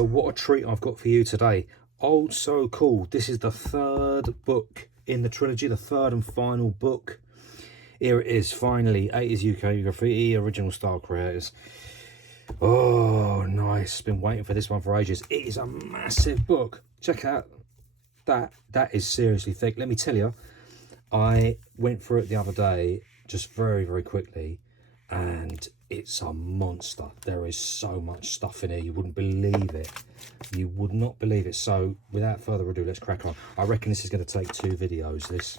Well, what a treat I've got for you today. Old So Kool. This is the third book in the trilogy, the third and final book. Here it is, finally. 80s UK Graffiti, original style creators. Oh, nice. Been waiting for this one for ages. It is a massive book. Check out that. That is seriously thick. Let me tell you, I went through it the other day, just very, very quickly, and it's a monster. There is so much stuff in here, you wouldn't believe it. You would not believe it. So without further ado, let's crack on. I reckon this is going to take 2 videos, this.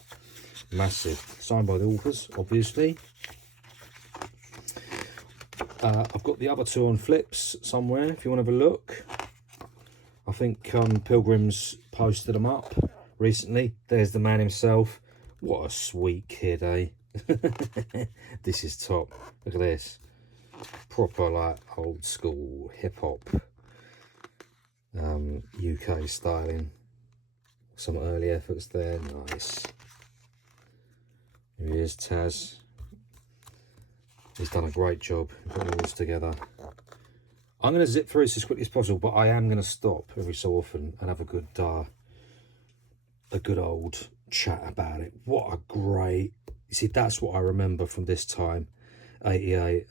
Massive. Signed by the authors, obviously. I've got the other 2 on flips somewhere, if you want to have a look. I think Pilgrim's posted them up recently. There's the man himself. What a sweet kid, eh? This is top. Look at this. Proper, like, old school hip-hop UK styling. Some early efforts there. Nice. Here he is, Taz. He's done a great job putting all this together. I'm going to zip through this as quickly as possible, but I am going to stop every so often and have a good old chat about it. What a great... You see, that's what I remember from this time. 88.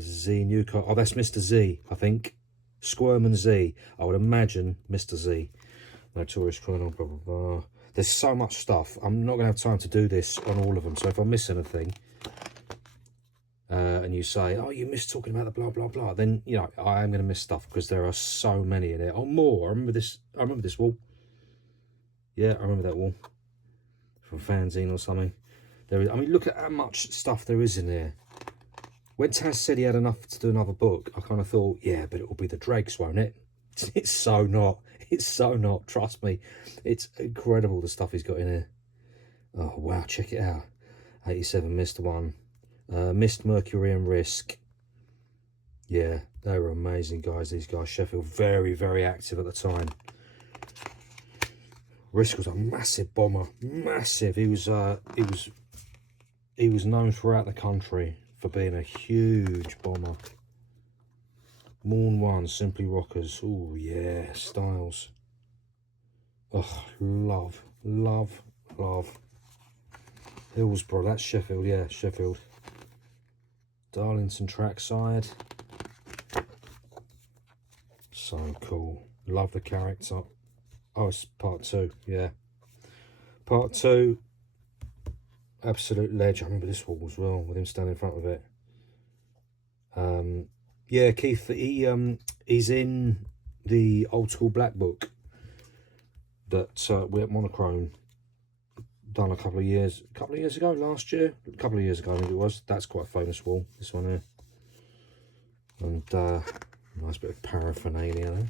Z Newcastle. Oh, that's Mr. Z, I think. Squirman Z. I would imagine Mr. Z. Notorious Criminal, blah, blah, blah. There's so much stuff. I'm not going to have time to do this on all of them. So if I miss anything, and you say, oh, you missed talking about the blah, blah, blah, then, you know, I am going to miss stuff because there are so many in there. Oh, more. I remember this wall. Yeah, I remember that wall. From fanzine or something. There is, I mean, look at how much stuff there is in there. When Taz said he had enough to do another book, I kind of thought, yeah, but it will be the dregs, won't it? It's so not. It's so not. Trust me. It's incredible the stuff he's got in here. Oh, wow. Check it out. 87 missed one. Missed Mercury and Risk. Yeah, they were amazing guys, these guys. Sheffield, very, very active at the time. Risk was a massive bomber. Massive. He was known throughout the country for being a huge bomber. Morn 1, Simply Rockers. Oh, yeah, Styles. Oh, love, love, love. Hillsborough, that's Sheffield, yeah, Sheffield. Darlington Trackside. So cool. Love the character. Oh, it's part 2, yeah. Part 2. Absolute ledge. I remember this wall as well, with him standing in front of it. Yeah, Keith, he's in the Old School Blackbook that we at Monochrome done a couple of years ago, last year, a couple of years ago I think it was. That's quite a famous wall, this one here. And nice bit of paraphernalia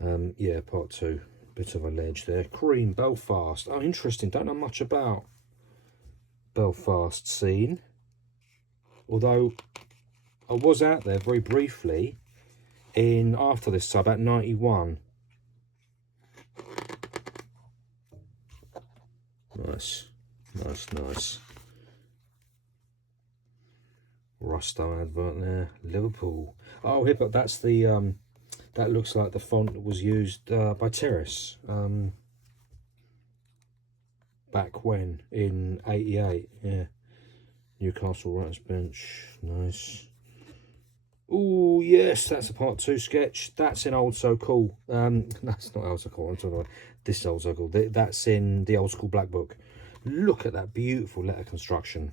there. Yeah, part 2, bit of a ledge there. Cream, Belfast. Oh, interesting. Don't know much about Belfast scene, although I was out there very briefly in after this, so about 91. Nice, nice, nice. Rusto advert there. Liverpool. Oh, hip hop. That's the that looks like the font that was used by Terrace back when in 88. Yeah. Newcastle Writers Bench. Nice. Oh yes, that's a part 2 sketch. That's in Old So Kool. That's not Old So Kool. I'm talking about this is Old So Kool. That's in the Old School Blackbook. Look at that beautiful letter construction.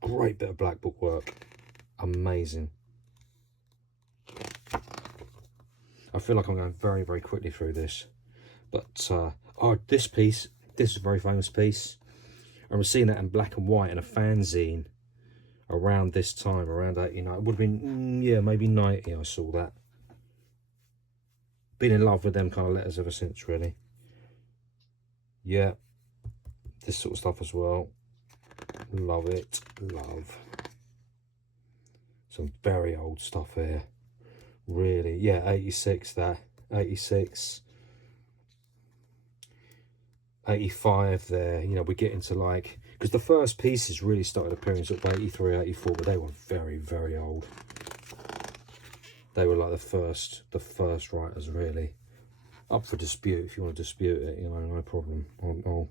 Great bit of Blackbook work. Amazing. I feel like I'm going very, very quickly through this. But, oh, this piece, this is a very famous piece. I was seeing that in black and white in a fanzine around this time, around 89. It would have been, yeah, maybe 90 I saw that. Been in love with them kind of letters ever since, really. Yeah, this sort of stuff as well. Love it, love. Some very old stuff here. Really, yeah, 86 there, 86. 85 there, you know, we get into like, because the first pieces really started appearing sort of 83, 84, but they were very, very old. They were like the first writers really. Up for dispute if you want to dispute it, you know, no problem. I'll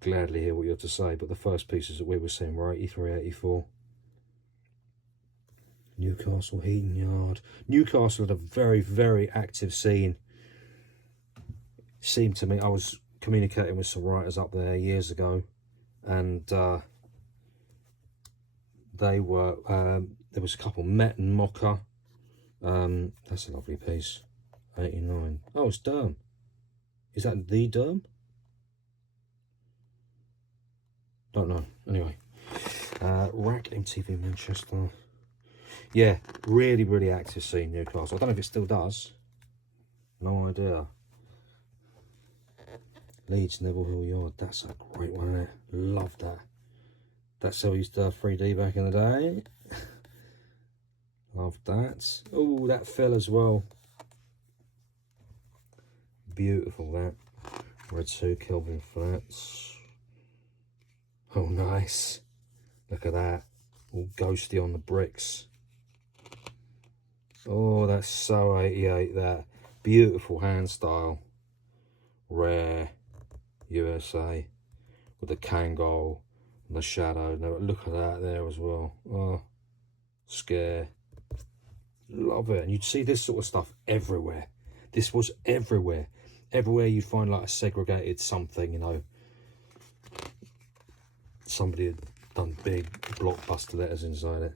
gladly hear what you have to say. But the first pieces that we were seeing were 83, 84. Newcastle Heating Yard. Newcastle had a very, very active scene. Seemed to me, I was communicating with some writers up there years ago, and they were there was a couple, Met and Mocha. That's a lovely piece. 89. Oh, it's Durham. Is that the Durham? Don't know. Anyway, Rack MTV Manchester. Yeah, really, really active scene, Newcastle. I don't know if it still does. No idea. Leeds, Neville Hill Yard. That's a great one, isn't it? Love that. That's how we used to have 3D back in the day. Love that. Oh, that fell as well. Beautiful, that. Red 2 Kelvin Flats. Oh, nice. Look at that. All ghosty on the bricks. Oh, that's so 88, that. Beautiful hand style. Rare. USA. With the Kangol and the shadow. Now, look at that there as well. Oh, scare. Love it. And you'd see this sort of stuff everywhere. This was everywhere. Everywhere you'd find like a segregated something, you know. Somebody had done big blockbuster letters inside it.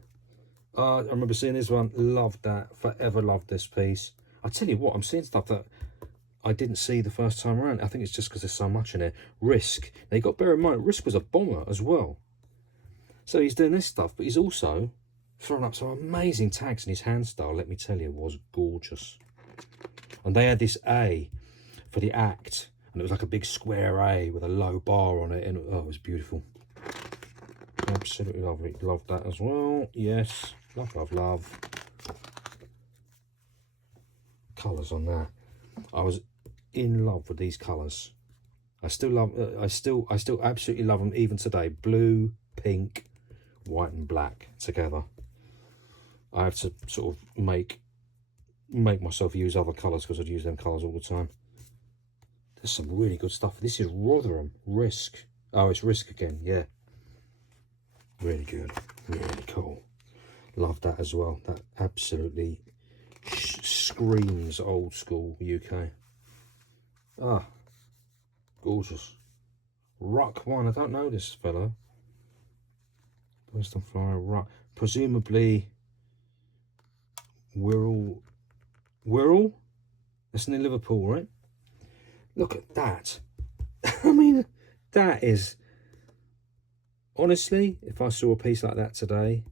I remember seeing this one. Loved that. Forever loved this piece. I tell you what, I'm seeing stuff that I didn't see the first time around. I think it's just because there's so much in it. Risk. Now you got to bear in mind, Risk was a bomber as well. So he's doing this stuff, but he's also throwing up some amazing tags, in his hand style, let me tell you, was gorgeous. And they had this A for the act, and it was like a big square A with a low bar on it, and oh, it was beautiful. Absolutely lovely. Loved that as well. Yes. Love, love, love. Colours on that. I was in love with these colours. I still love. I still absolutely love them even today. Blue, pink, white, and black together. I have to sort of make myself use other colours because I'd use them colours all the time. There's some really good stuff. This is Rotherham Risk. Oh, it's Risk again. Yeah. Really good. Really cool. Love that as well. That absolutely screams old school UK. Ah, gorgeous. Ruck one. I don't know this fellow. Western Flyer Ruck. Presumably Wirral. That's near Liverpool, right? Look at that. I mean, that is... Honestly, if I saw a piece like that today,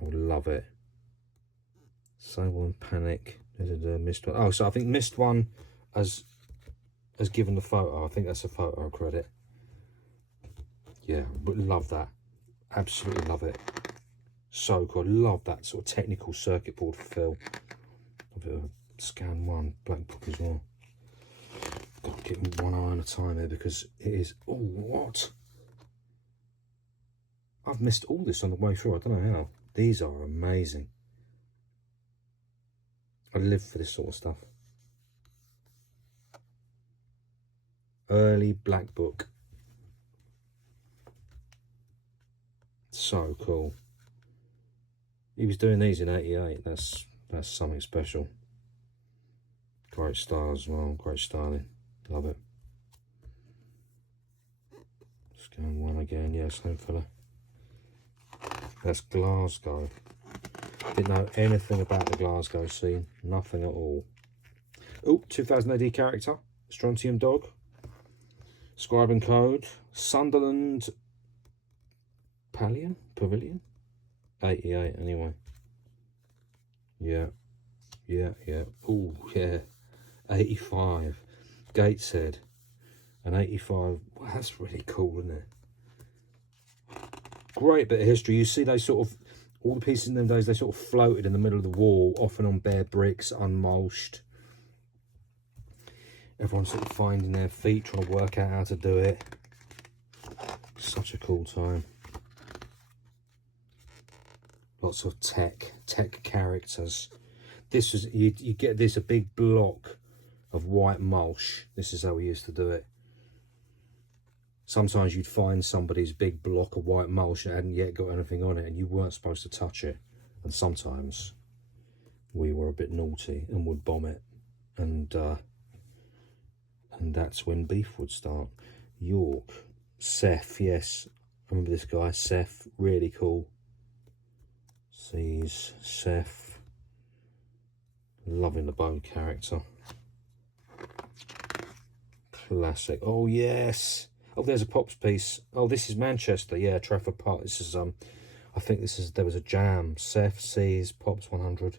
I would love it. Sable and Panic. Missed one. Oh, so I think Missed one has given the photo. I think that's a photo credit. Yeah, but love that. Absolutely love it. So cool. Love that sort of technical circuit board feel. A bit of scan one, Blackbook as well. Got to get one eye at a time here because it is... Oh, what? I've missed all this on the way through. I don't know how. These are amazing. I live for this sort of stuff. Early Blackbook. So cool. He was doing these in 88. That's something special. Great style as well. Great styling. Love it. Scan one again. Yeah, same fella. That's Glasgow. Didn't know anything about the Glasgow scene. Nothing at all. Oh, 2000 AD character. Strontium Dog. Scribe and Code. Sunderland Pavilion? 88 anyway. Yeah. Oh, yeah. 85. Gateshead. And 85. Well, that's really cool, isn't it? Great bit of history. You see they sort of, all the pieces in them days, they sort of floated in the middle of the wall, often on bare bricks, unmulched. Everyone's sort of finding their feet, trying to work out how to do it. Such a cool time. Lots of tech characters. This is, you get this, a big block of white mulch. This is how we used to do it. Sometimes you'd find somebody's big block of white mulch that hadn't yet got anything on it, and you weren't supposed to touch it. And sometimes we were a bit naughty and would bomb it, and that's when beef would start. York, Seth, yes, I remember this guy, Seth, really cool. Sees Seth, loving the bone character. Classic. Oh yes. Oh, there's a Pops piece. Oh, this is Manchester. Yeah, Trafford Park. This is I think this is, there was a jam. Seth sees Pops 100.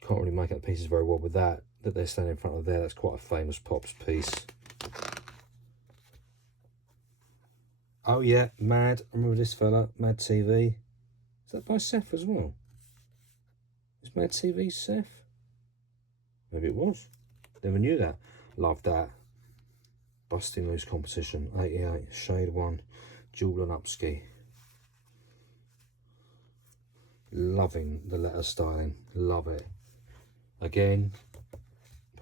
Can't really make out the pieces very well with that they're standing in front of there. That's quite a famous Pops piece. Oh yeah, Mad. I remember this fella, Mad TV. Is that by Seth as well? Is Mad TV Seth? Maybe it was. Never knew that. Love that. Busting Loose Competition, 88, Shade 1, Jewel and Upski. Loving the letter styling, love it. Again,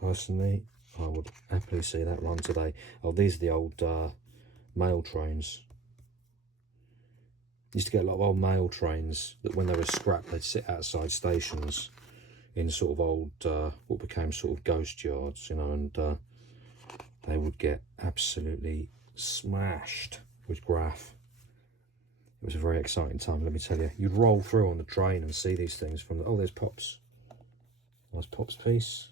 personally, I would happily see that run today. Oh, these are the old mail trains. Used to get a lot of old mail trains that when they were scrapped, they'd sit outside stations in sort of old, what became sort of ghost yards, you know, and they would get absolutely smashed with graf. It was a very exciting time, let me tell you. You'd roll through on the train and see these things from the, oh, there's Pops. Nice Pops piece.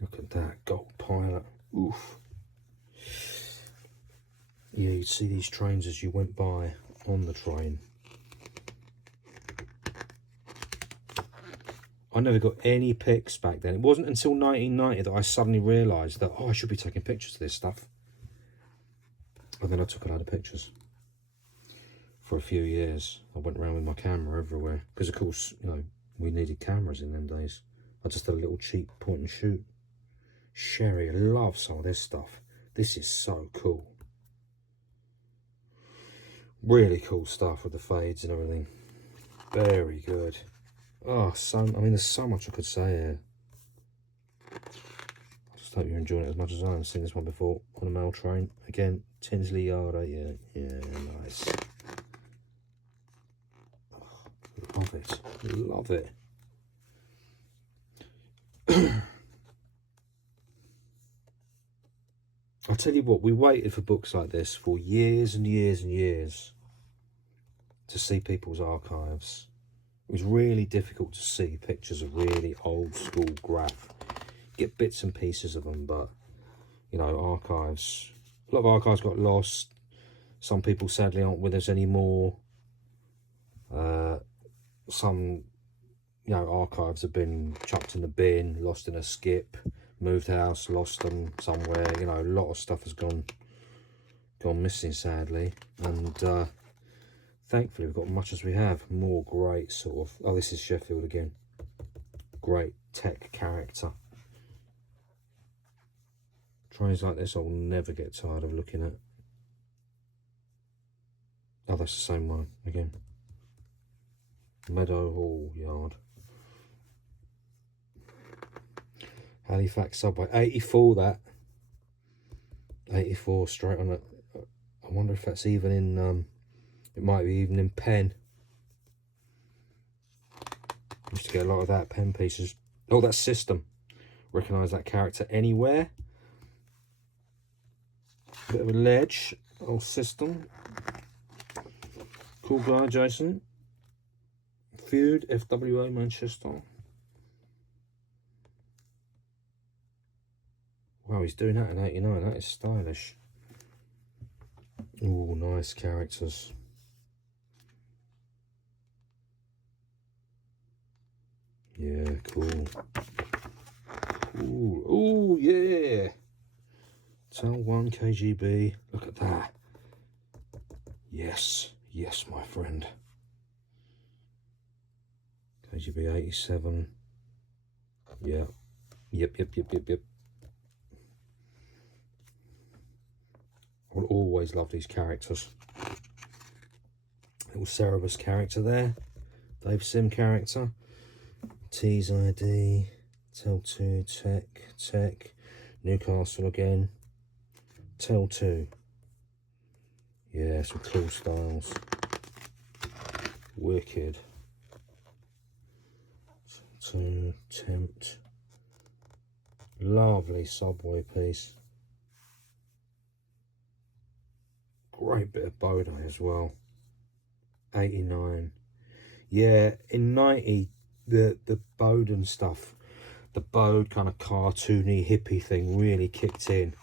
Look at that, Gold Pilot. Oof. Yeah, you'd see these trains as you went by on the train. I never got any pics back then. It wasn't until 1990 that I suddenly realised that, oh, I should be taking pictures of this stuff. And then I took a lot of pictures. For a few years, I went around with my camera everywhere. Because, of course, you know, we needed cameras in them days. I just had a little cheap point and shoot. Sherry, I love some of this stuff. This is so cool. Really cool stuff with the fades and everything. Very good. Oh, I mean, there's so much I could say here. I just hope you're enjoying it as much as I am. I've seen this one before on a mail train. Again, Tinsley Yard, yeah, nice. Oh, love it, love it. I'll tell you what, we waited for books like this for years and years and years to see people's archives. It was really difficult to see pictures of really old school graf. Get bits and pieces of them, but, you know, archives. A lot of archives got lost. Some people sadly aren't with us anymore. Some, you know, archives have been chucked in the bin, lost in a skip, moved house, lost them somewhere. You know, a lot of stuff has gone missing, sadly. And thankfully, we've got much as we have. More great sort of... Oh, this is Sheffield again. Great tech character. Trains like this I'll never get tired of looking at. Oh, that's the same one again. Meadow Hall Yard. Halifax Subway. 84, that. 84 straight on it. I wonder if that's even in... it might be even in pen. Used to get a lot of that, pen pieces. Oh, that's System. Recognise that character anywhere. Bit of a ledge. Oh, System. Cool guy, Jason. Feud, FWA, Manchester. Wow, he's doing that in 89. That is stylish. Oh, nice characters. Yeah, cool. Ooh, ooh, yeah. Tell 1 KGB. Look at that. Yes, yes, my friend. KGB 87. Yeah. Yep. I'll always love these characters. Little Cerebus character there. Dave Sim character. T's ID. Tel 2. Tech. Newcastle again. Tel 2. Yeah, some cool styles. Wicked. Tel 2. Tempt. Lovely subway piece. Great bit of Bando as well. 89. Yeah, in 90, the Bowden stuff, the Bode kind of cartoony hippie thing really kicked in.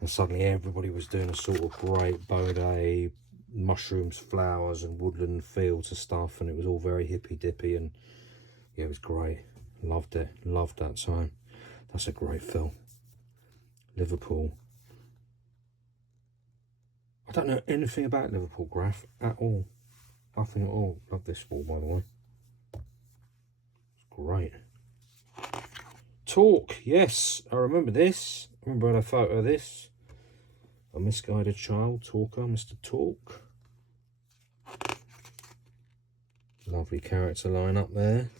And suddenly everybody was doing a sort of great Bode, mushrooms, flowers and woodland fields and stuff. And it was all very hippie dippy, and yeah, it was great. Loved it. Loved that time. That's a great film. Liverpool. I don't know anything about Liverpool graph at all. Nothing at all. Love this wall, by the way. It's great. Talk. Yes, I remember this. I remember a photo of this. A misguided child. Talker. Mr. Talk. Lovely character line up there.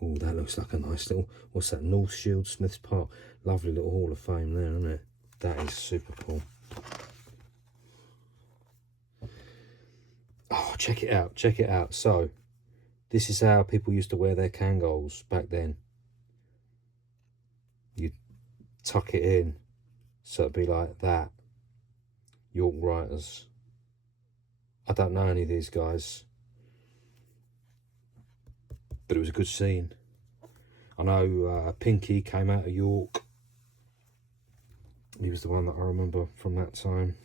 Oh, that looks like a nice little... What's that? North Shield, Smith's Park. Lovely little Hall of Fame there, isn't it? That is super cool. Oh, check it out. Check it out. So, this is how people used to wear their Kangols back then. You'd tuck it in. So it'd be like that. York Writers. I don't know any of these guys. But it was a good scene. I know Pinky came out of York. He was the one that I remember from that time.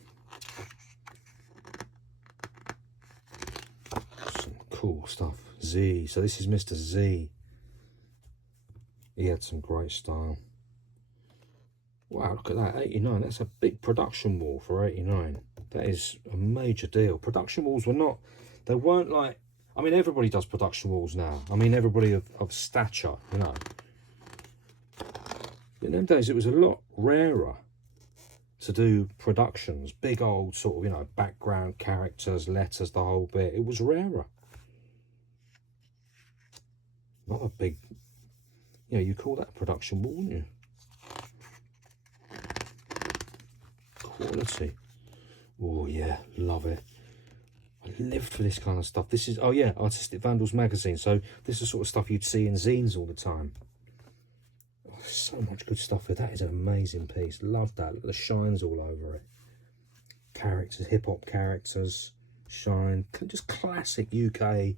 Some cool stuff. Z. So this is Mr. Z. He had some great style. Wow, look at that. 89. That's a big production wall for 89. That is a major deal. Production walls were not... They weren't like... I mean, everybody does production walls now. I mean, everybody of stature, you know. But in them days, it was a lot rarer to do productions. Big old sort of, you know, background characters, letters, the whole bit. It was rarer. Not a big... You know, you call that a production wall, wouldn't you? Quality. Oh, yeah. Love it. I lived for this kind of stuff. This is, oh yeah, Artistic Vandals magazine. So this is the sort of stuff you'd see in zines all the time. Oh, there's so much good stuff here. That is an amazing piece. Love that. Look at the shines all over it. Characters, hip-hop characters, shine. Just classic UK.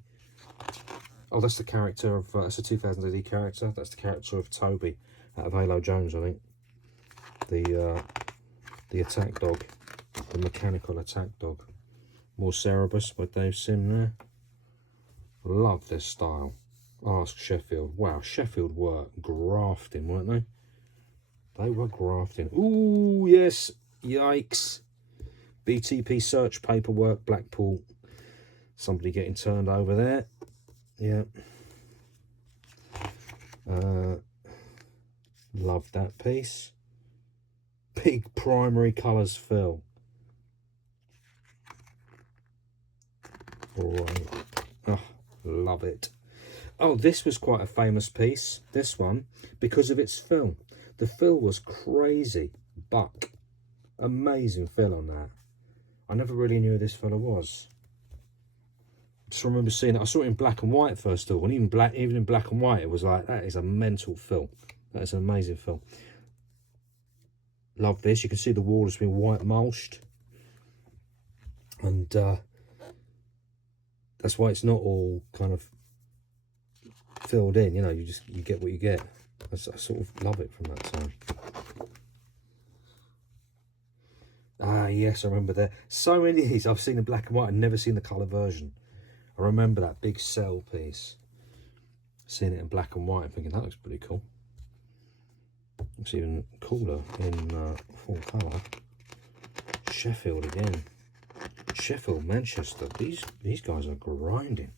Oh, that's the character of, that's a 2000 AD character. That's the character of Toby out of Halo Jones, I think. The attack dog. The mechanical attack dog. More Cerebus by Dave Sim there. Love this style. Ask Sheffield. Wow, Sheffield were grafting, weren't they? They were grafting. Ooh, yes. Yikes. BTP search paperwork, Blackpool. Somebody getting turned over there. Yeah. Love that piece. Big primary colours fill. Right. Oh, love it. Oh, this was quite a famous piece, this one, because of its fill. The fill was crazy. Buck. Amazing fill on that. I never really knew who this fella was. Just remember seeing it. I saw it in black and white first of all, and even in black and white, it was like, that is a mental fill. That is an amazing fill. Love this. You can see the wall has been white mulched. And that's why it's not all kind of filled in, you know, you get what you get. I sort of love it from that time. Ah, yes, I remember that. So many of these I've seen in black and white and never seen the colour version. I remember that big cell piece. Seeing it in black and white and thinking, that looks pretty cool. Looks even cooler in full colour. Sheffield again. Sheffield, Manchester, these guys are grinding.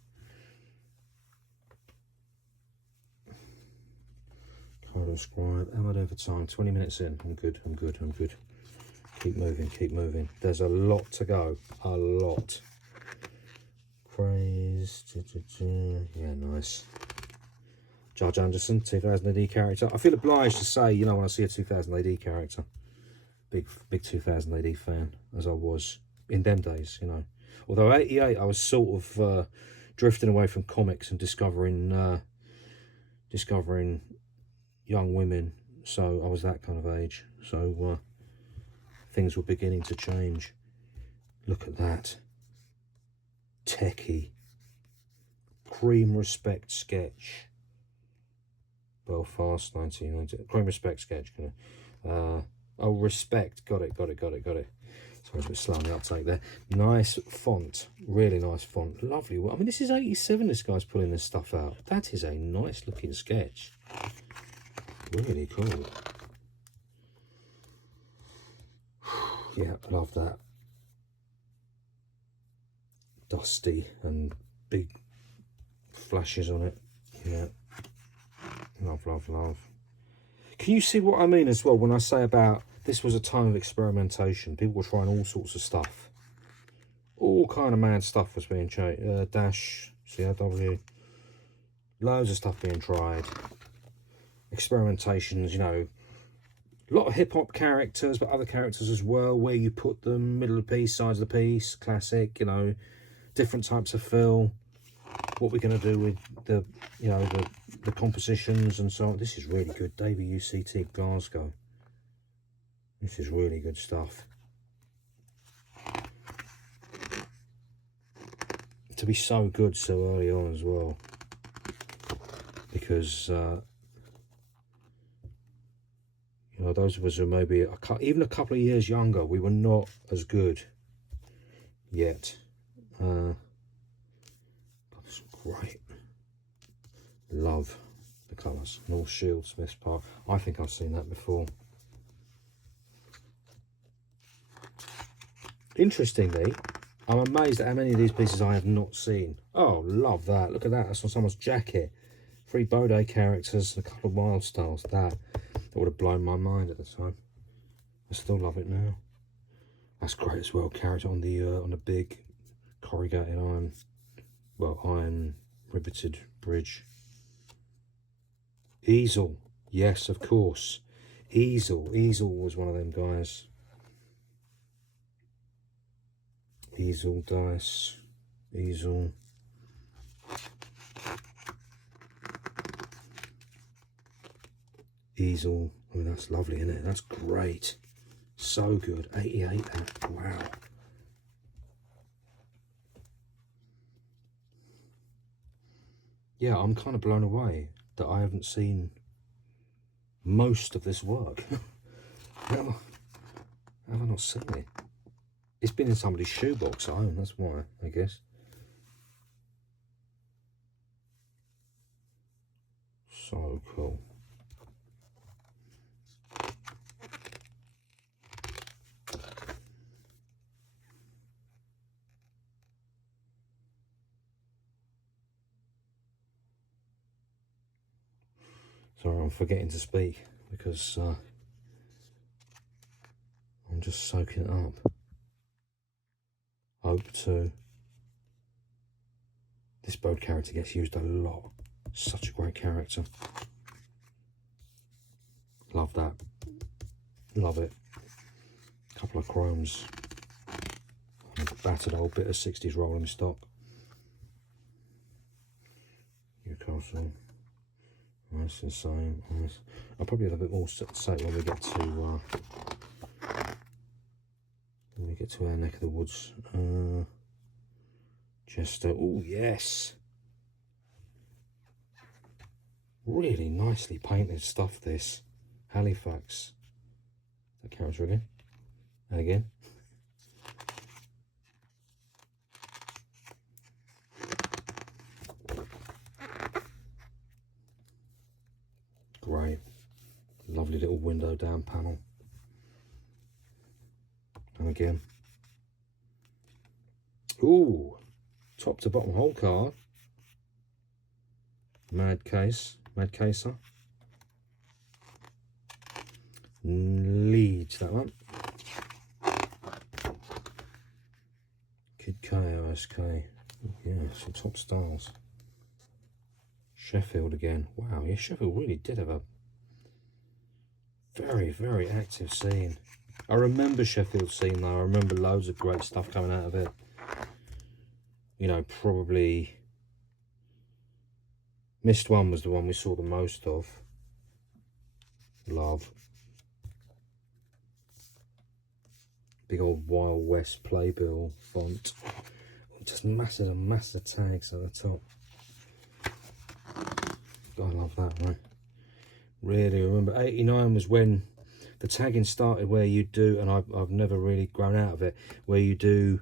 Card and scribe. How am I doing for time? 20 minutes in. I'm good. Keep moving, keep moving. There's a lot to go. A lot. Praise. Yeah, nice. Judge Anderson, 2000 AD character. I feel obliged to say, you know, when I see a 2000 AD character, big 2000 AD fan, as I was in them days, you know. Although 88, I was sort of drifting away from comics and discovering young women. So I was that kind of age. So things were beginning to change. Look at that. Techie. Cream Respect sketch. Belfast, 1990. Cream Respect sketch. Oh, Respect. Got it. Sorry, it's a bit slow on the uptake there. Nice font. Really nice font. Lovely. I mean, this is 87, this guy's pulling this stuff out. That is a nice looking sketch. Really cool. Yeah, love that. Dusty and big flashes on it. Yeah. Love. Can you see what I mean as well when I say about this was a time of experimentation? People were trying all sorts of stuff. All kind of mad stuff was being changed. Dash, CRW. Loads of stuff being tried. Experimentations, you know. A lot of hip-hop characters, but other characters as well. Where you put them, middle of the piece, sides of the piece, classic, you know. Different types of fill. What we're going to do with the, you know, the compositions and so on. This is really good. Davey UCT Glasgow. This is really good stuff. To be so good so early on as well. Because, you know, those of us who maybe even a couple of years younger, we were not as good yet. That's great. Love the colours. North Shield, Smith's Park. I think I've seen that before. Interestingly, I'm amazed at how many of these pieces I have not seen. Oh, love that. Look at that. That's on someone's jacket. 3 Bando characters and a couple of wild styles. That would have blown my mind at the time. I still love it now. That's great as well. Character on the big corrugated iron, well, iron riveted bridge. Easel. Yes, of course. Easel was one of them guys. Easel dice. Easel. Easel. Oh, that's lovely, isn't it? That's great. So good. 88. Wow. Yeah, I'm kind of blown away that I haven't seen most of this work. Have I not seen it? It's been in somebody's shoebox at home, that's why, I guess. So cool. Sorry, I'm forgetting to speak because I'm just soaking it up. Hope to. This bird character gets used a lot. Such a great character. Love that. Love it. Couple of chromes. And a battered old bit of 60s rolling stock. Newcastle. Nice and same. Nice. I'll probably have a bit more to say when we get to our neck of the woods. Oh yes, really nicely painted stuff. This Halifax. That character again, and again. Great, lovely little window down panel, and again. Ooh, top to bottom whole card. Mad caser. Leeds, that one. KOSK. Yeah, some top stars. Sheffield again. Wow, yeah, Sheffield really did have a very, very active scene. I remember Sheffield scene though. I remember loads of great stuff coming out of it. You know, probably Mist One was the one we saw the most of. Love. Big old Wild West playbill font. Just masses and masses of tags at the top. God, I love that, right? Really remember 89 was when the tagging started, where you do, and I've never really grown out of it, where you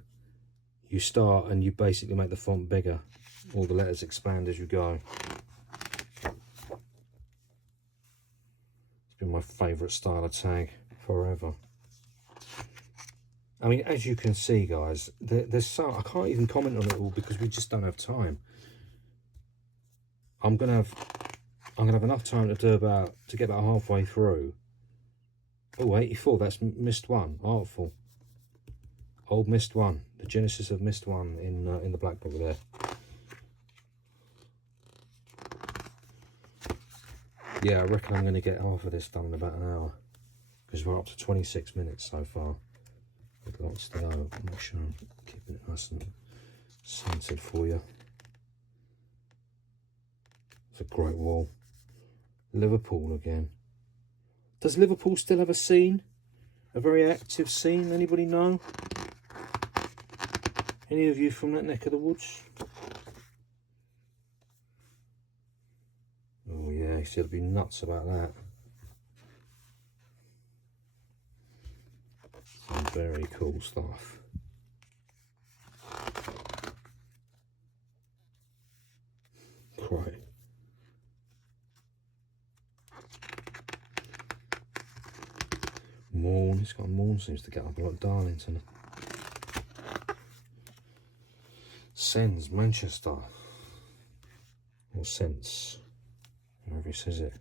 start and you basically make the font bigger. All the letters expand as you go. It's been my favourite style of tag forever. I mean, as you can see, guys, there's so I can't even comment on it all because we just don't have time. I'm gonna have enough time to get about halfway through. Oh, 84, that's Mist One, artful. Old Mist One, the genesis of Mist One in the Blackbook there. Yeah, I reckon I'm going to get half of this done in about an hour because we're up to 26 minutes so far. With lots to go. Make sure I'm keeping it nice and centered for you. It's a great wall. Liverpool again. Does Liverpool still have a scene? A very active scene? Anybody know? Any of you from that neck of the woods? Oh yeah, you should be nuts about that. Some very cool stuff. Right. Morn, it's got a Morn, seems to get up a lot, Darlington. Sens, Manchester. Or Sense, however he says it.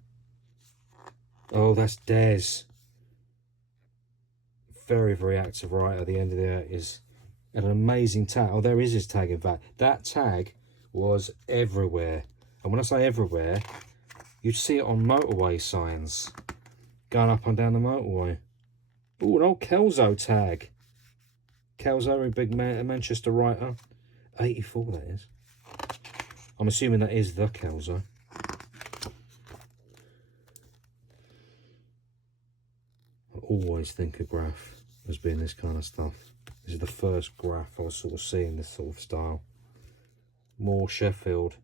Oh, that's Des. Very, very active right at the end of there is an amazing tag. Oh, there is his tag, in fact. That tag was everywhere. And when I say everywhere, you'd see it on motorway signs going up and down the motorway. Oh, an old Kelso tag. Kelso, a big Manchester writer. 84, that is. I'm assuming that is the Kelso. I always think of graf as being this kind of stuff. This is the first graf I was sort of seeing this sort of style. More Sheffield.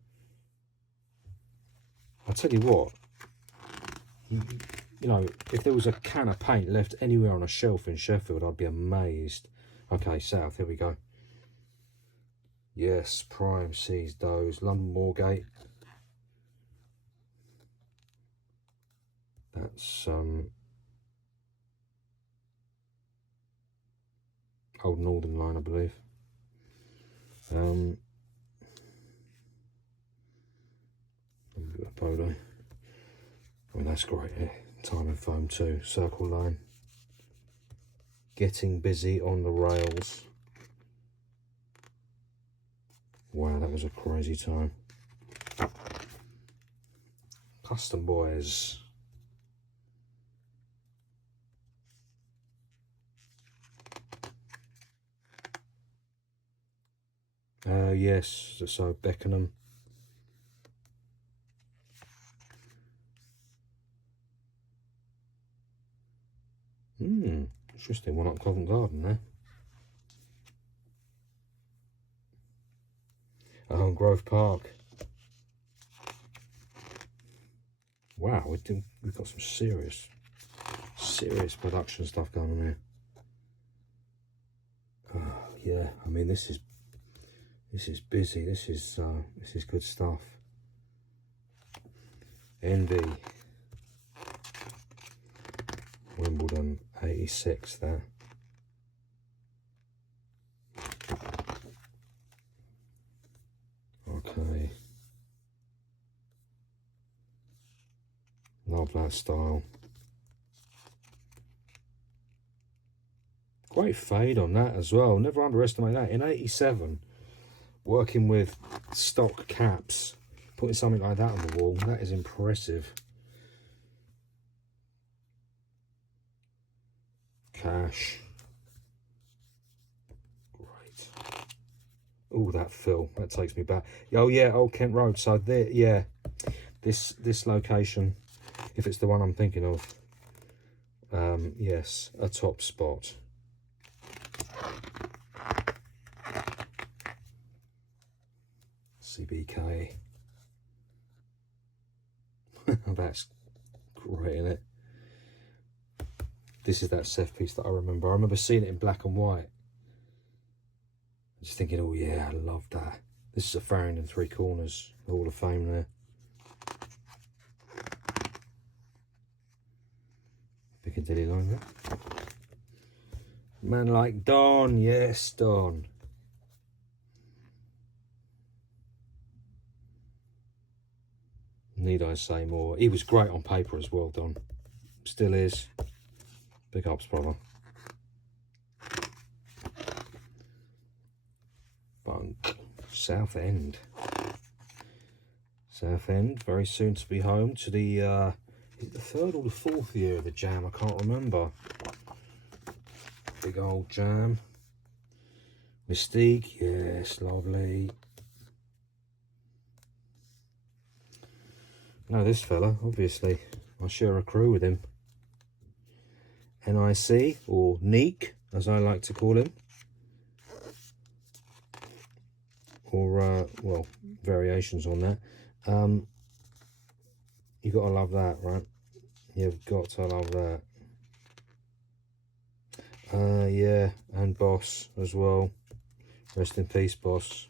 I'll tell you what, you know, if there was a can of paint left anywhere on a shelf in Sheffield, I'd be amazed. Okay, South, here we go. Yes, Prime sees those. London Moorgate. That's Old Northern Line, I believe. Bando. I mean, that's great. Yeah. Time and Foam too. Circle Line. Getting busy on the rails. Wow, that was a crazy time. Custom Boys. Yes, so Beckenham. Interesting one up Covent Garden there. Grove Park. Wow, we've got some serious production stuff going on here. Oh, yeah, I mean this is busy. This is good stuff. Envy. Wimbledon 86 there. Okay. Love that style. Great fade on that as well. Never underestimate that. In 87, working with stock caps, putting something like that on the wall, that is impressive. Cash. Great. Oh, that fill, that takes me back. Oh yeah, Old Kent Road. So there, yeah, this location, if it's the one I'm thinking of, yes, a top spot. CBK. That's great, isn't it? This is that Seth piece that I remember seeing it in black and white. Just thinking, oh yeah, I love that. This is a Farringdon Three Corners Hall of Fame there. Piccadilly line there. Man like Don, yes, Don. Need I say more? He was great on paper as well, Don. Still is. Big ups, brother. Bunk. Southend. Southend, very soon to be home to the, is it the 3rd or the 4th year of the Jam? I can't remember. Big old Jam. Mystique, yes, lovely. Know this fella, obviously. I share a crew with him. NIC, or Neek, as I like to call him. Or, well, variations on that. You gotta love that, right? You've got to love that. Yeah, and Boss as well. Rest in peace, Boss.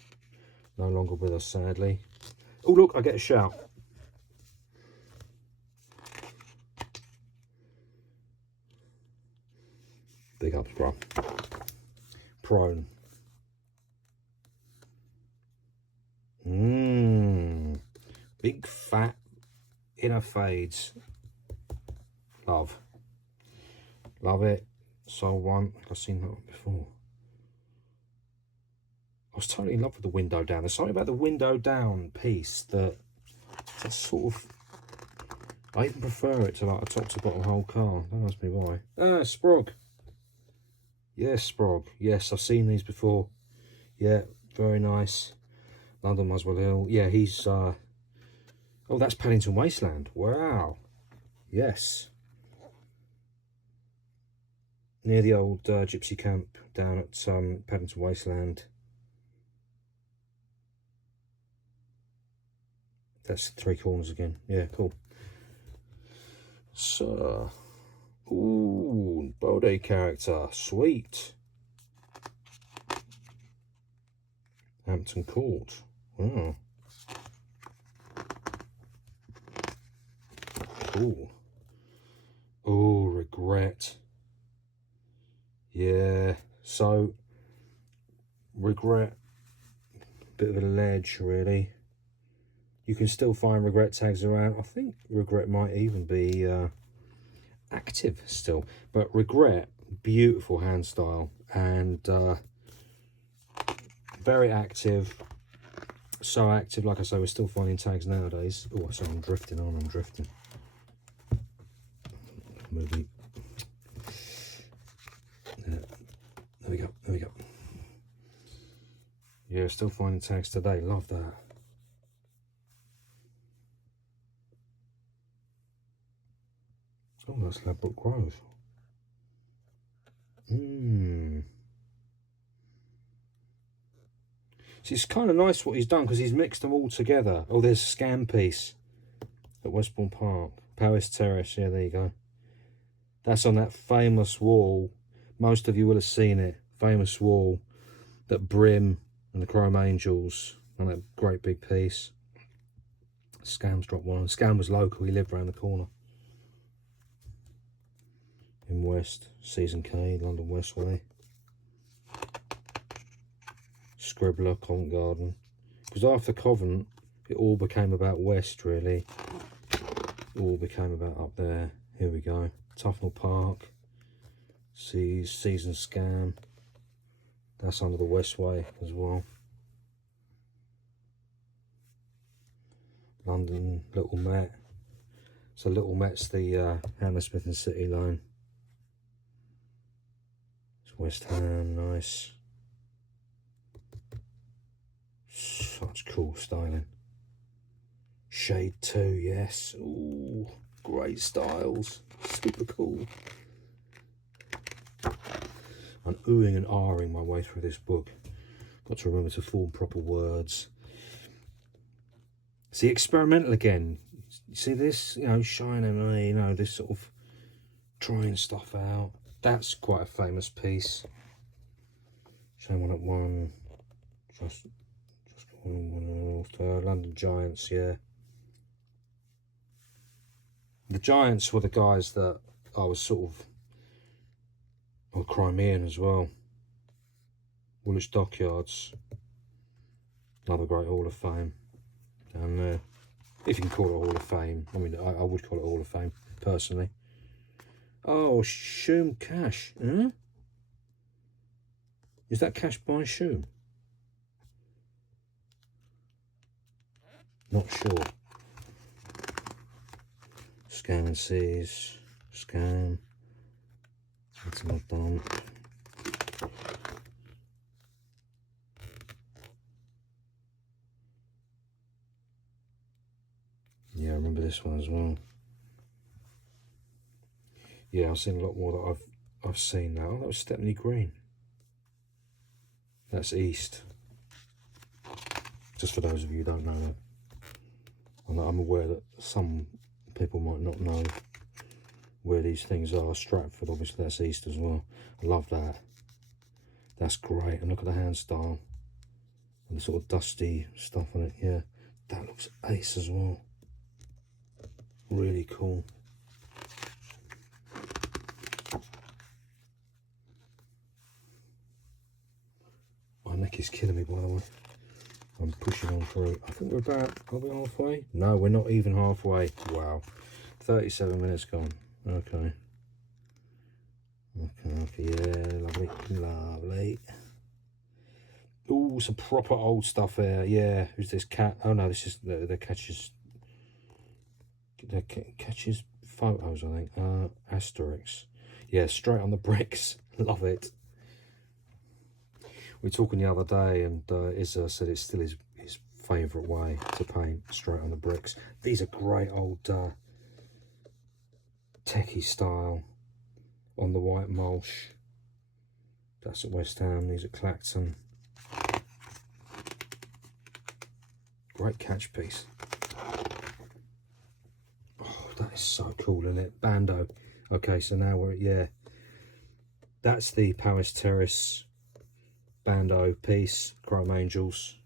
No longer with us, sadly. Oh, look, I get a shout. Big ups, bro. Prone. Big fat inner fades. Love. Love it. Sold one. I've seen that one before. I was totally in love with the window down. There's something about the window down piece that just sort of, I even prefer it to like a top to bottom whole car. Don't ask me why. Ah, Sprog. Yes, Sprog. Yes, I've seen these before. Yeah, very nice. London MusicL. Yeah, he's oh, that's Paddington Wasteland. Wow. Yes. Near the old gypsy camp down at Paddington Wasteland. That's Three Corners again. Yeah, cool. So, ooh, Bode character. Sweet. Hampton Court. Oh. Cool. Oh, Regret. Yeah, so Regret, bit of a ledge really. You can still find Regret tags around. I think Regret might even be active still, but Regret, beautiful hand style and very active. So active, like I say, we're still finding tags nowadays. Oh, sorry, I'm drifting on. I'm drifting. Movie. There we go, there we go. Yeah, still finding tags today. Love that. Oh, that's Blackbook Grove. See, it's kind of nice what he's done because he's mixed them all together. Oh, there's a scan piece at Westborne Park. Powis Terrace, yeah, there you go. That's on that famous wall. Most of you will have seen it. Famous wall that Brim and the Chrome Angels on that great big piece. Scam's dropped one. Scam was local, he lived around the corner. In West, Season K, London Westway. Scribbler, Covent Garden. Because after Covent, it all became about West, really. It all became about up there. Here we go. Tufnell Park. Season Scam. That's under the Westway as well. London Little Met. So Little Met's the Hammersmith and City line. It's West Ham, nice. Such cool styling. Shade 2, yes. Ooh, great styles. Super cool. I'm oohing and ahhing my way through this book. Got to remember to form proper words. See, experimental again. You see this? You know, shining, you know, this sort of trying stuff out. That's quite a famous piece. Shame one at one. Just one London Giants, yeah. The Giants were the guys that I was sort of, or Crimean as well. Woolwich Dockyards. Another great Hall of Fame down there. If you can call it a Hall of Fame. I mean, I would call it a Hall of Fame, personally. Oh, Shoom Cash. Huh? Is that Cash by Shoom? Not sure. Scam and Seize. Scam. That's not done. Yeah, I remember this one as well. Yeah, I've seen a lot more that I've seen now. Oh, that was Stepney Green. That's East. Just for those of you who don't know that. I'm aware that some people might not know where these things are. Stratford, obviously, that's East as well. I love that. That's great. And look at the hand style. And the sort of dusty stuff on it. Yeah, that looks ace as well. Really cool. My neck is killing me, by the way. I'm pushing on through. I think we're about, are we halfway? No, we're not even halfway. Wow. 37 minutes gone. Okay. Okay, yeah, lovely, lovely. Ooh, some proper old stuff here. Yeah, who's this cat? Oh no, this is the catches. The catches photos, I think. Asterix. Yeah, straight on the bricks. Love it. We were talking the other day, and Izza said it's still his favourite way to paint, straight on the bricks. These are great old techie style on the white mulch. That's at West Ham. These at Clacton. Great catch piece. Oh, that is so cool, isn't it? Bando. Okay, so now we're yeah. That's the Paris Terrace Bando piece, Chrome Angels,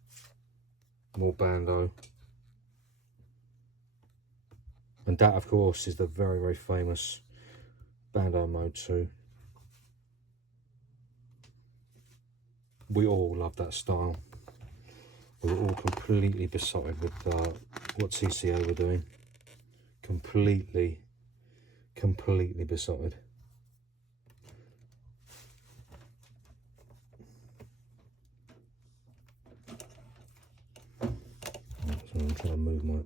more Bando. And that, of course, is the very, very famous Bando Mode 2. We all love that style. We were all completely besotted with what TCA were doing. Completely besotted. So I'm trying to move my...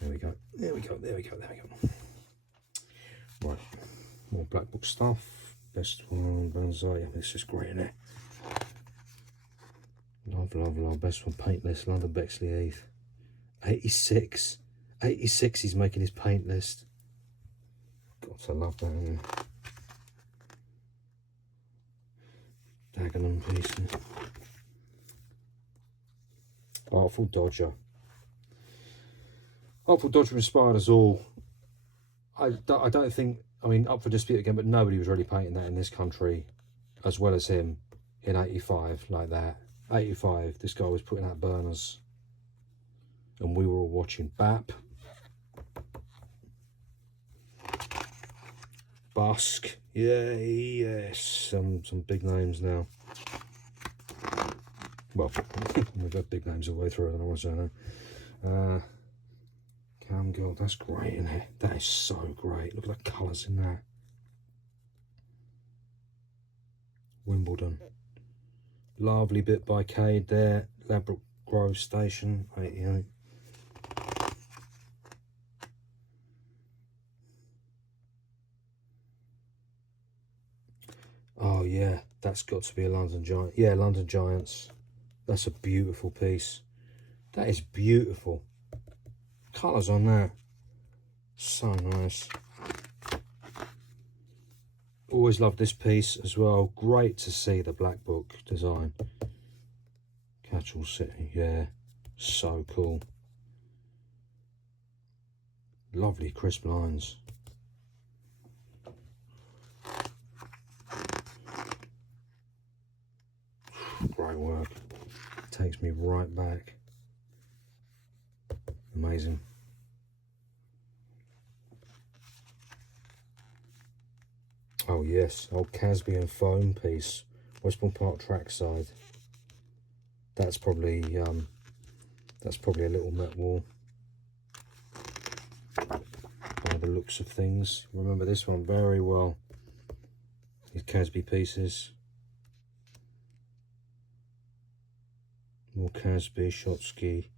There we go. There we go. There we go. There we go. Right. More Blackbook stuff. Best one. Banzai. This is great, isn't it? Love, love, love. Best one. Paint list. London Bexley Heath. 86. 86 he's making his paint list. Got to love that, isn't it? Dagenham piece. Artful Dodger. Artful Dodger inspired us all. I don't think, I mean, up for dispute again, but nobody was really painting that in this country as well as him in 85 like that. 85, this guy was putting out burners and we were all watching. BAP. Busk. Yeah, yes, some big names now. Well, we've had big names all the way through, I don't know what's going on. Cam Girl, that's great, isn't it? That is so great. Look at the colours in that. Wimbledon. Lovely bit by Cade there. Ladbroke Grove Station, 88. Oh yeah, that's got to be a London Giant. Yeah, London Giants. That's a beautiful piece. That is beautiful. Colours on that. So nice. Always loved this piece as well. Great to see the Blackbook design. Catchall City, yeah. So cool. Lovely crisp lines. Great work. Takes me right back. Amazing. Oh yes, old Casby and foam piece. Westbourne Park trackside. That's probably a little met wall. By the looks of things. Remember this one very well. These Casby pieces. More Casby, Shotsky.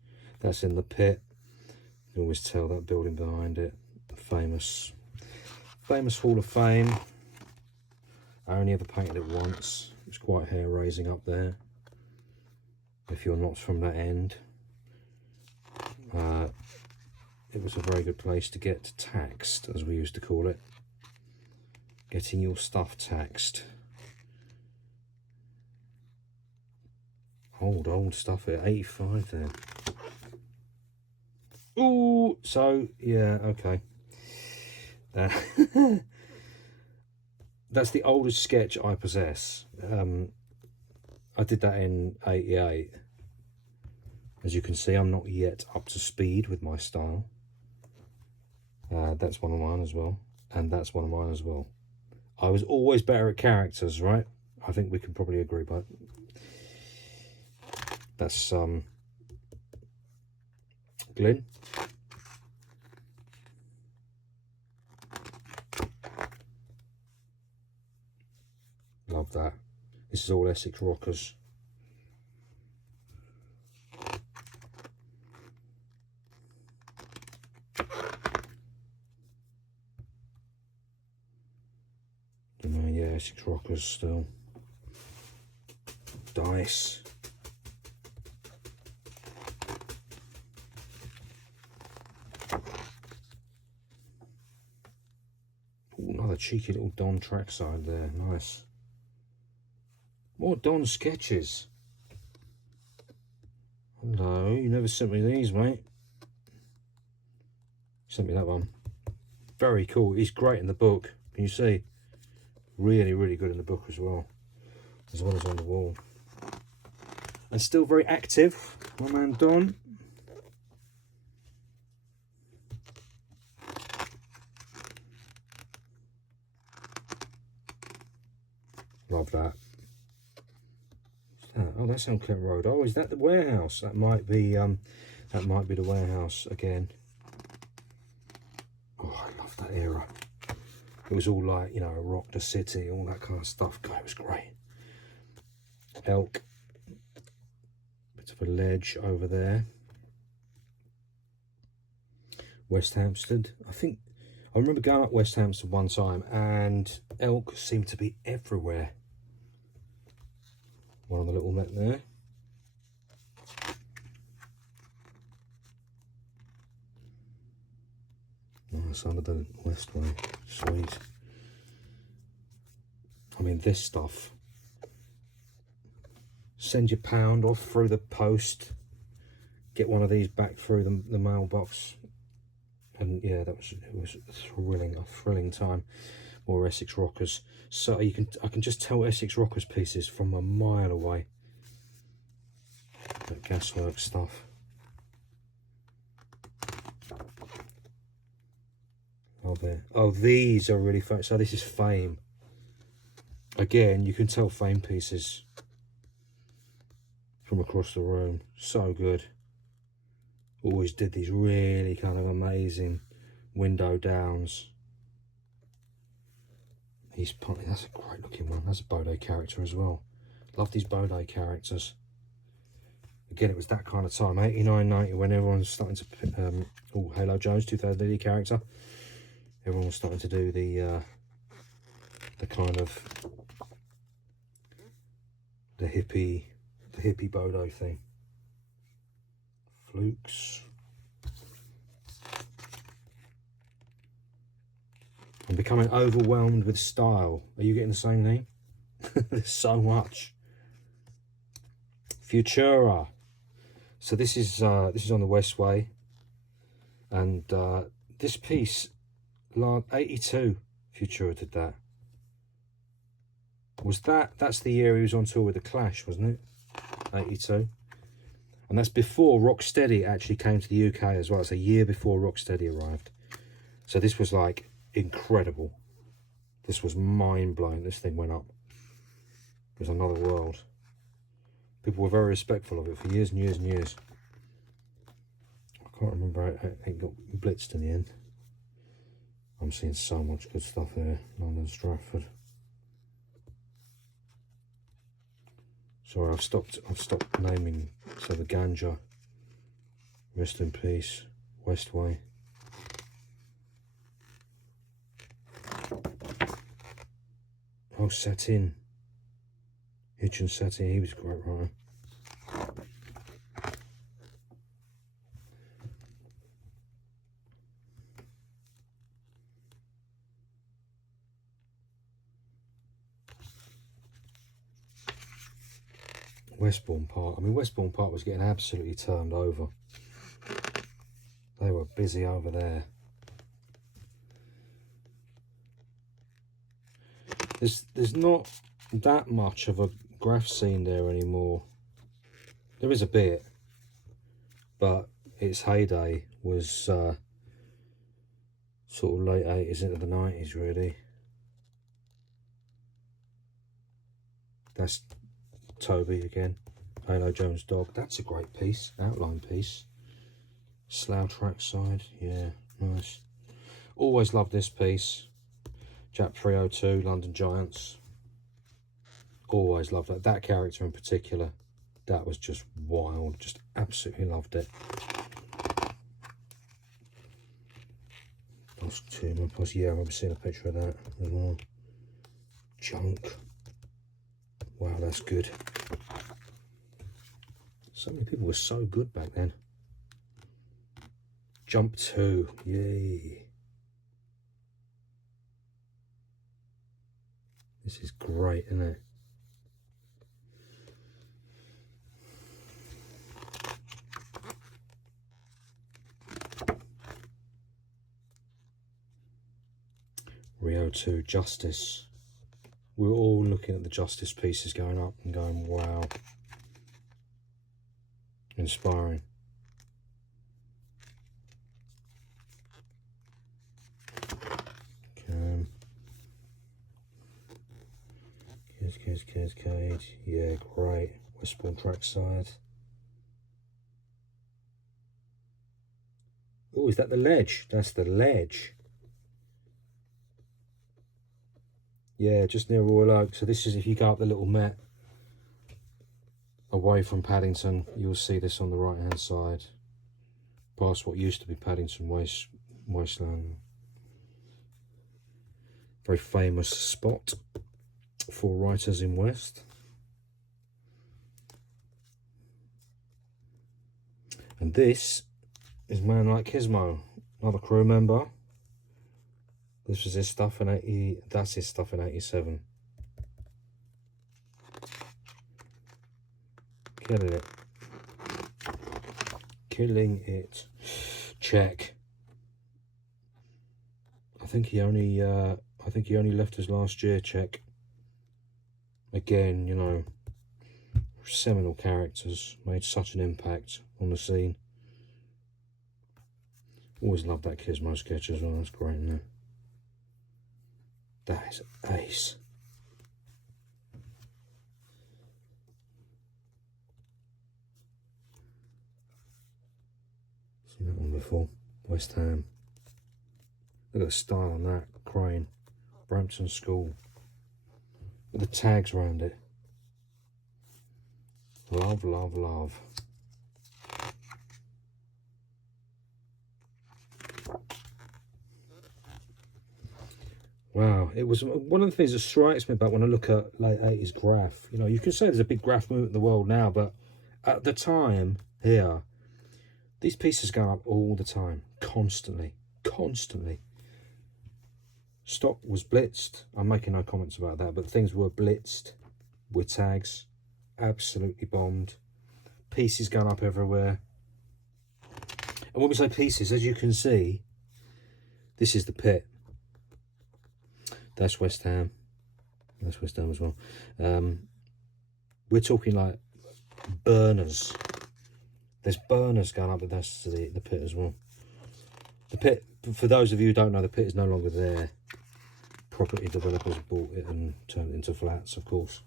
That's in the pit. You can always tell that building behind it. Famous Hall of Fame. I only ever painted it once. It was quite hair raising up there. If you're not from that end, it was a very good place to get taxed, as we used to call it. Getting your stuff taxed. Old stuff at 85 then. Ooh, so yeah, okay. That's the oldest sketch I possess. I did that in 88. As you can see, I'm not yet up to speed with my style. That's one of mine as well. And that's one of mine as well. I was always better at characters, right? I think we can probably agree, but that's Glyn. Love that. This is all Essex rockers. Yeah, Essex rockers still. Dice. Ooh, another cheeky little Don trackside there. Nice. More Don sketches. Hello, you never sent me these, mate. Sent me that one. Very cool. He's great in the book. Can you see? Really, really good in the book as well as on the wall. And still very active, my man Don. Love that. Oh, that's on Kent Road. Oh, is that the warehouse? That might be the warehouse again. Oh, I love that era. It was all like, you know, rock the city, all that kind of stuff. God, it was great. Elk. Bit of a ledge over there. West Hampstead. I remember going up West Hampstead one time and elk seemed to be everywhere. One of the little net there. Nice under the Westway. Sweet. I mean, this stuff. Send your pound off through the post. Get one of these back through the mailbox. And yeah, it was a thrilling time. More Essex rockers. So I can just tell Essex rockers pieces from a mile away. That gaswork stuff. Oh, there. Oh, these are really fun. So this is Fame. Again, you can tell Fame pieces from across the room. So good. Always did these really kind of amazing window downs. He's probably, that's a great looking one. That's a Bando character as well. Love these Bando characters. Again, it was that kind of time, 89, 90, when everyone's starting to, oh, Halo Jones, 2000 AD character. Everyone was starting to do the kind of, the hippie Bando thing. Flukes. I'm becoming overwhelmed with style. Are you getting the same thing? There's so much. Futura. So this is on the Westway, and this piece, 82, Futura did that. That's the year he was on tour with the Clash, wasn't it? 82. And that's before Rocksteady actually came to the UK as well. It's a year before Rocksteady arrived. So this was like incredible. This was mind-blowing. This thing went up. It was another world. People were very respectful of it for years and years and years. I can't remember how it got blitzed in the end. I'm seeing so much good stuff here. London, Stratford. Sorry, I've stopped naming. So the Ganja, rest in peace, Westway. Oh, Satin. Hitchin Satin, he was a great writer. Westbourne Park. I mean, Westbourne Park was getting absolutely turned over. They were busy over there. There's not that much of a graph scene there anymore. There is a bit, but its heyday was sort of late 80s into the 90s, really. That's Toby again. Halo Jones Dog. That's a great piece. Outline piece. Slough trackside. Yeah, nice. Always loved this piece. Jap 302, London Giants. Always loved that. That character in particular. That was just wild. Just absolutely loved it. Yeah, I remember seeing a picture of that as well. Junk. Wow, that's good. So many people were so good back then. Jump 2, yay. This is great, isn't it? Rio 2, Justice. We were all looking at the Justice pieces going up and going, wow. Inspiring. Cage. Yeah, great. Westborne trackside. Oh, is that the ledge? That's the ledge. Yeah, just near Royal Oak. So this is, if you go up the little Met away from Paddington, you'll see this on the right hand side. Past what used to be Paddington Wasteland. Very famous spot for writers in West. And this is Man Like Gizmo, another crew member. This was his stuff in 80, that's his stuff in 87. Killing it. Killing it. Check. I think he only left us last year, Check. Again, you know, seminal characters, made such an impact on the scene. Always loved that Gizmo sketch as well, that's great, isn't it? That is ace. Seen that one before. West Ham. Look at the style on that. Crane. Brampton School. With the tags around it. Love, love, love. Wow, it was one of the things that strikes me about when I look at late 80s graph. You know, you can say there's a big graph movement in the world now, but at the time here, these pieces go up all the time, constantly, constantly. Stock was blitzed. I'm making no comments about that, but things were blitzed with tags, absolutely bombed. Pieces going up everywhere. And when we say pieces, as you can see, this is the pit. That's West Ham. That's West Ham as well. We're talking like burners. There's burners going up, but that's the pit as well. The pit, for those of you who don't know, the pit is no longer there. Property developers bought it and turned it into flats, of course.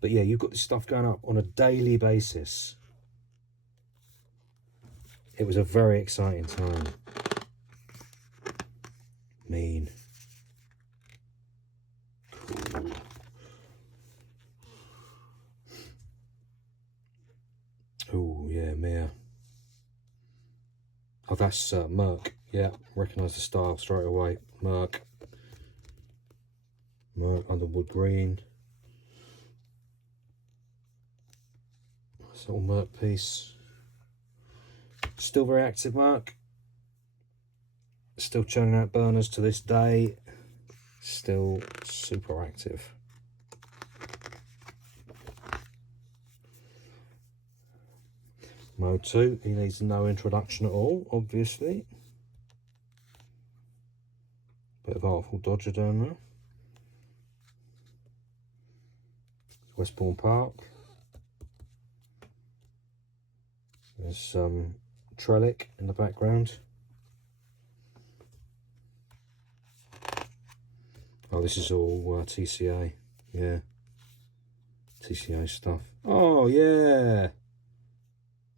But yeah, you've got this stuff going up on a daily basis. It was a very exciting time. Mean. Cool. Oh, yeah, Mia. Oh, that's Merc. Yeah, recognise the style straight away. Merc. Merc, Underwood Green. This little Merc piece. Still very active, Merc. Still churning out burners to this day. Still super active. Mode 2, he needs no introduction at all, obviously. Bit of Artful Dodger down there. Westbourne Park. There's some Trellick in the background. Oh, this is all TCA, yeah. TCA stuff. Oh, yeah.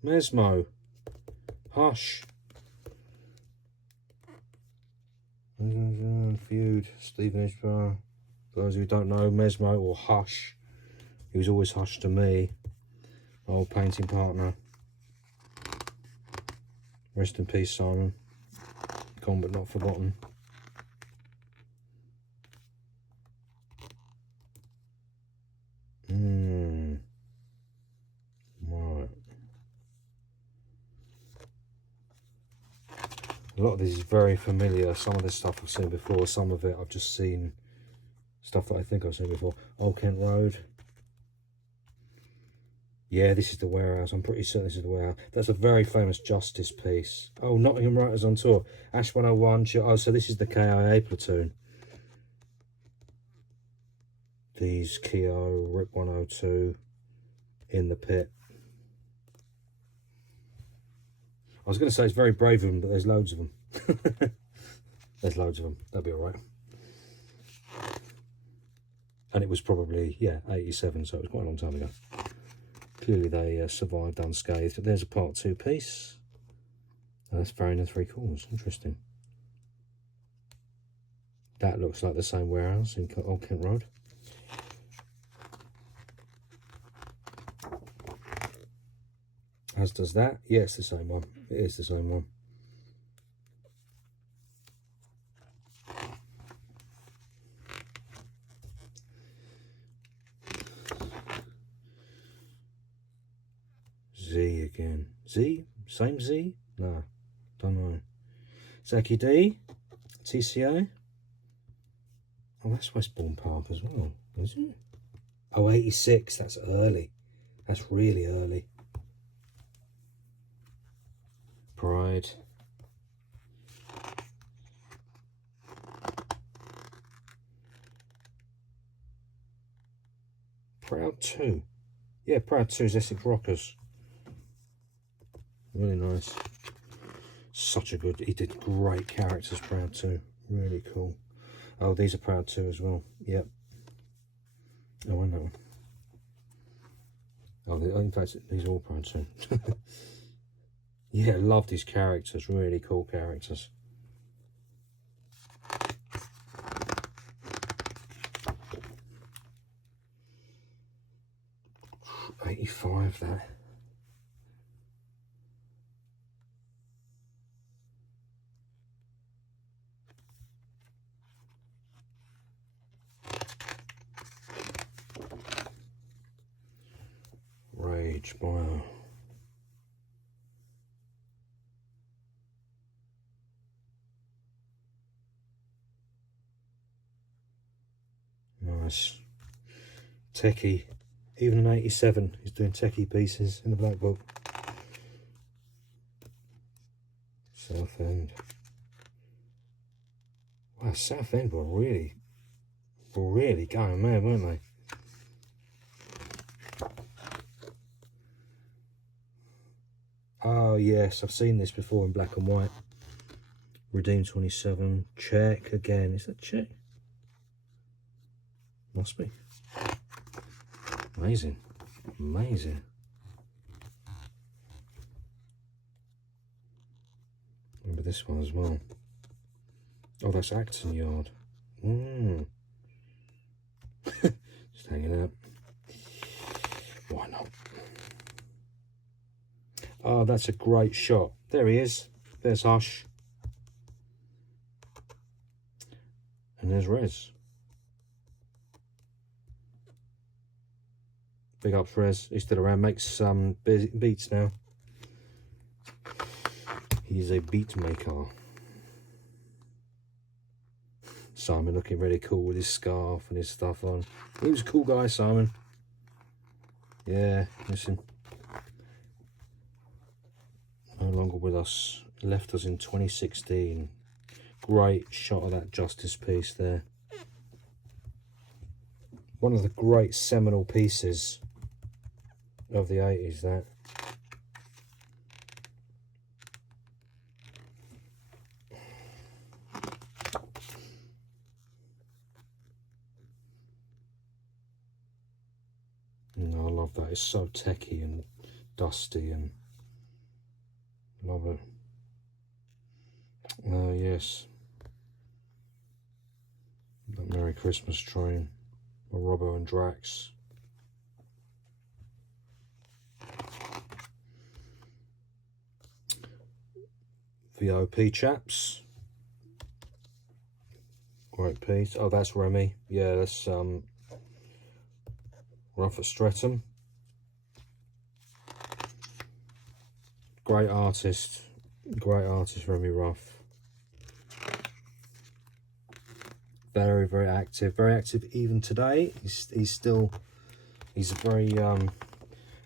Mesmo. Hush. Feud. Stevenage. For those who don't know, Mesmo or Hush. He was always Hush to me. My old painting partner. Rest in peace, Simon. Gone but not forgotten. Right. A lot of this is very familiar. Some of this stuff I've seen before. Some of it I've just seen stuff that I think I've seen before. Old Kent Road. Yeah, this is the warehouse. I'm pretty certain this is the warehouse. That's a very famous Justice piece. Oh, Nottingham Writers on Tour. Ash 101. Oh, so this is the KIA platoon. These Keo, Rip 102 in the pit. I was going to say it's very brave of them, but there's loads of them. There's loads of them. That'll be all right. And it was probably, yeah, 87, so it was quite a long time ago. Clearly they survived unscathed. But there's a Part 2 piece. Oh, that's Varian and 3/4. Interesting. That looks like the same warehouse in Old Kent Road. As does that. Yeah, it's the same one. It is the same one. Z again. Z? Same Z? No, don't know. Zaki D. TCA. Oh, that's Westbourne Park as well, is it? Oh, 86. That's early. That's really early. Pride. Proud 2. Yeah, Proud 2's Essex Rockers. Really nice. Such a good, he did great characters, Proud 2. Really cool. Oh, these are Proud 2 as well. Yep. Oh, I know one. Oh, in fact, these are all Proud 2. Yeah, loved his characters. Really cool characters. 85 that. Rage, wow. Nice. Techie. Even an 87 is doing techie pieces in the Blackbook. Southend. Wow, Southend were really going mad, weren't they? Oh yes, I've seen this before in black and white. Redeem 27. Check again. Is that check? Must be. Amazing. Amazing. Remember this one as well. Oh, that's Acton yard. Just hanging out. Why not? Oh, that's a great shot. There he is. There's Hush. And there's Rez. Big ups, Rez. He's still around. Makes some beats now. He's a beat maker. Simon looking really cool with his scarf and his stuff on. He was a cool guy, Simon. Yeah, listen. No longer with us. Left us in 2016. Great shot of that Justice piece there. One of the great seminal pieces of the 80s, that. No, I love that. It's so techie and dusty and love it. Oh yes. That Merry Christmas train. Robbo and Drax. VOP chaps. Great piece. Oh, that's Remy. Yeah, that's Rough at Streatham. Great artist. Great artist, Remy Ruff. Very active. Very active even today. He's very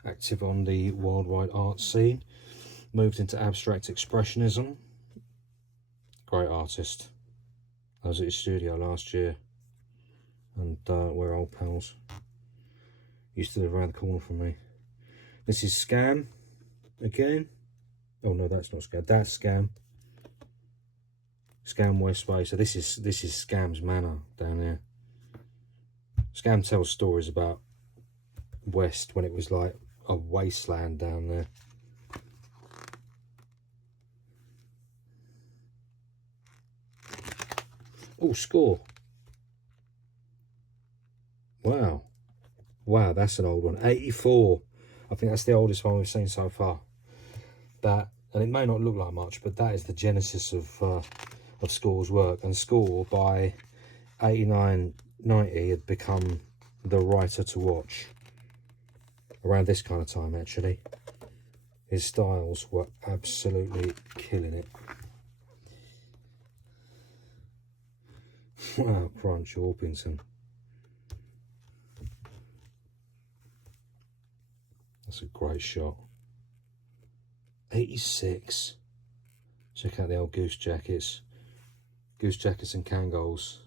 active on the worldwide art scene. Moved into abstract expressionism. Great artist. I was at his studio last year, and we're old pals. Used to live around the corner from me. This is Scam again. Oh no, that's not Scam. That's Scam. Scam Westway. So this is Scam's manor down there. Scam tells stories about West when it was like a wasteland down there. Oh, Score. Wow. Wow, that's an old one. 84. I think that's the oldest one we've seen so far. That, and it may not look like much, but that is the genesis of Score's work. And Score, by 89, 90, had become the writer to watch. Around this kind of time, actually. His styles were absolutely killing it. Wow, Crunch Orpington. That's a great shot. 86. Check out the old goose jackets. Goose jackets and Kangols.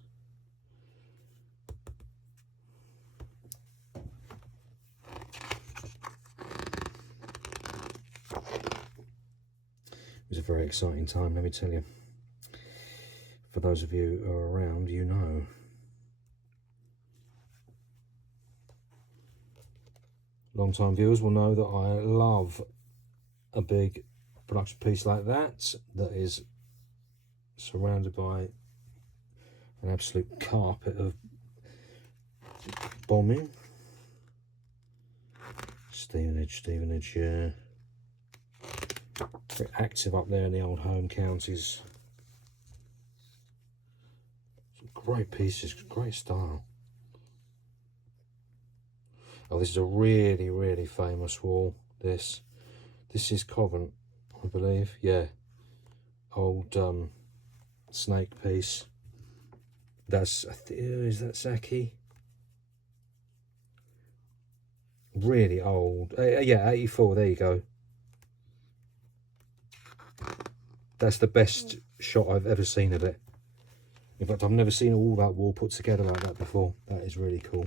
It was a very exciting time, let me tell you. For those of you who are around, you know. Long-time viewers will know that I love a big production piece like that is surrounded by an absolute carpet of bombing. It's Stevenage, yeah. Very active up there in the old home counties. Some great pieces, great style. Oh, this is a really, really famous wall. This is Covent, I believe. Yeah. Old snake piece. That's, is that Saki? Really old. Yeah, 84, there you go. That's the best shot I've ever seen of it. In fact, I've never seen all that wall put together like that before. That is really cool.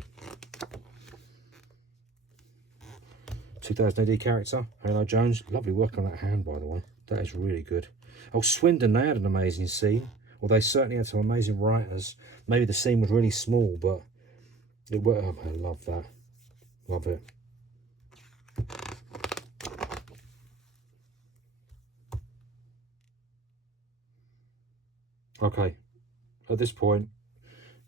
2000 AD character, Halo Jones. Lovely work on that hand, by the way. That is really good. Oh, Swindon, they had an amazing scene. Well, they certainly had some amazing writers. Maybe the scene was really small, but it worked. Oh, I love that. Love it. Okay, at this point,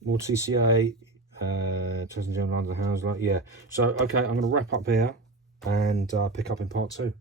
more TCA, 2000 London House, like, yeah. So, okay, I'm going to wrap up here and pick up in part 2.